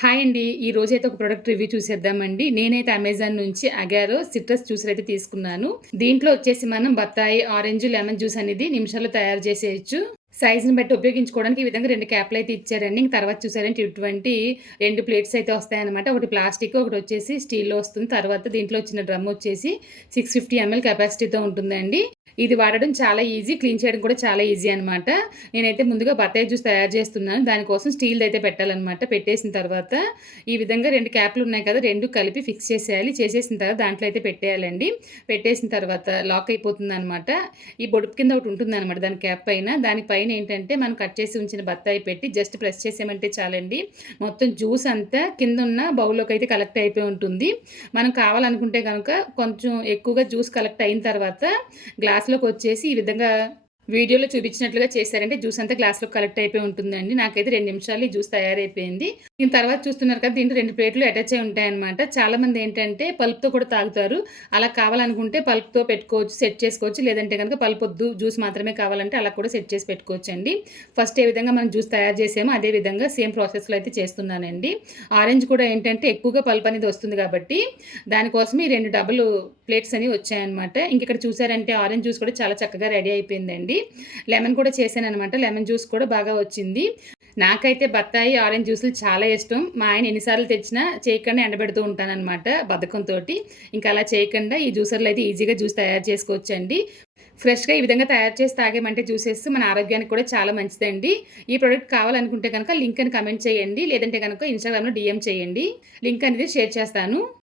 Hi అండి. ఈ రోజు అయితే ఒక ప్రోడక్ట్ రివ్యూ చూసేద్దామండి. నేనైతే అమెజాన్ నుంచి అగారో సిట్రస్ జ్యూసర్ అయితే తీసుకున్నాను. దీంట్లో వచ్చేసి మనం బత్తాయి ఆరెంజ్ లెమన్ జ్యూస్ అనేది నిమిషాల్లో తయారు చేసేయచ్చు. సైజుని బట్టి ఉపయోగించుకోవడానికి ఈ విధంగా రెండు క్యాప్లు అయితే ఇచ్చారండి. ఇంక తర్వాత చూసారంటే ఇటువంటి రెండు ప్లేట్స్ అయితే వస్తాయన్నమాట. ఒకటి ప్లాస్టిక్ ఒకటి వచ్చేసి స్టీల్లో వస్తుంది. తర్వాత దీంట్లో వచ్చిన డ్రమ్ వచ్చేసి సిక్స్ ఫిఫ్టీ ఎంఎల్ కెపాసిటీతో ఉంటుందండి. ఇది వాడడం చాలా ఈజీ క్లీన్ చేయడం కూడా చాలా ఈజీ అనమాట నేనైతే ముందుగా బత్తాయి జ్యూస్ తయారు చేస్తున్నాను. దానికోసం స్టీల్ అయితే పెట్టాలన్నమాట. పెట్టేసిన తర్వాత ఈ విధంగా రెండు క్యాప్లు ఉన్నాయి కదా రెండు కలిపి ఫిక్స్ చేసేయాలి. చేసేసిన తర్వాత దాంట్లో అయితే పెట్టేయాలండి. పెట్టేసిన తర్వాత లాక్ అయిపోతుంది అనమాట ఈ బొడుపు కింద ఒకటి ఉంటుంది అనమాట దాని క్యాప్ పైన. దానిపైన ఏంటంటే మనం కట్ చేసి ఉంచిన బత్తాయి పెట్టి జస్ట్ ప్రెస్ చేసామంటే చాలండి. మొత్తం జ్యూస్ అంతా కింద ఉన్న బౌల్లోకి అయితే కలెక్ట్ అయిపోయి ఉంటుంది. మనం కావాలనుకుంటే కనుక కొంచెం ఎక్కువగా జ్యూస్ కలెక్ట్ అయిన తర్వాత గ్లాస్ గ్లాస్లోకి వచ్చేసి ఈ విధంగా వీడియోలో చూపించినట్లుగా చేశారంటే జ్యూస్ అంతా గ్లాస్లో కలెక్ట్ అయిపోయి ఉంటుందండి. నాకైతే రెండు నిమిషాలు ఈ జ్యూస్ తయారైపోయింది. దీని తర్వాత చూస్తున్నారు కదా దీంట్లో రెండు ప్లేట్లు అటాచ్ అయి ఉంటాయన్నమాట. చాలా మంది ఏంటంటే పల్ప్తో కూడా తాగుతారు. అలా కావాలనుకుంటే పల్ప్తో పెట్టుకోవచ్చు సెట్ చేసుకోవచ్చు. లేదంటే కనుక పల్ప్ వద్దు జ్యూస్ మాత్రమే కావాలంటే అలా కూడా సెట్ చేసి పెట్టుకోవచ్చు అండి ఫస్ట్ ఏ విధంగా మనం జ్యూస్ తయారు చేసామో అదే విధంగా సేమ్ ప్రాసెస్లో అయితే చేస్తున్నానండి. ఆరెంజ్ కూడా ఏంటంటే ఎక్కువగా పల్ప్ అనేది వస్తుంది కాబట్టి దానికోసం ఈ రెండు డబుల్ ప్లేట్స్ అనేవి వచ్చాయన్నమాట. ఇంక ఇక్కడ చూసారంటే ఆరెంజ్ జ్యూస్ కూడా చాలా చక్కగా రెడీ అయిపోయిందండి. లెమన్ కూడా చేశాను అనమాట లెమన్ జ్యూస్ కూడా బాగా వచ్చింది. నాకైతే బత్తాయి ఆరెంజ్ జ్యూసులు చాలా ఇష్టం. మా ఆయన ఎన్నిసార్లు తెచ్చినా చేయకుండా ఎండబెడుతూ ఉంటానన్నమాట బద్ధకంతో ఇంకా అలా చేయకుండా ఈ జ్యూసర్లు అయితే ఈజీగా జ్యూస్ తయారు చేసుకోవచ్చండి. ఫ్రెష్గా ఈ విధంగా తయారు చేసి తాగేమంటే జ్యూసెస్ మన ఆరోగ్యానికి కూడా చాలా మంచిదండి. ఈ ప్రోడక్ట్ కావాలనుకుంటే కనుక లింక్ అని కమెంట్ చేయండి. లేదంటే కనుక ఇన్స్టాగ్రామ్లో డిఎం చేయండి. లింక్ అనేది షేర్ చేస్తాను.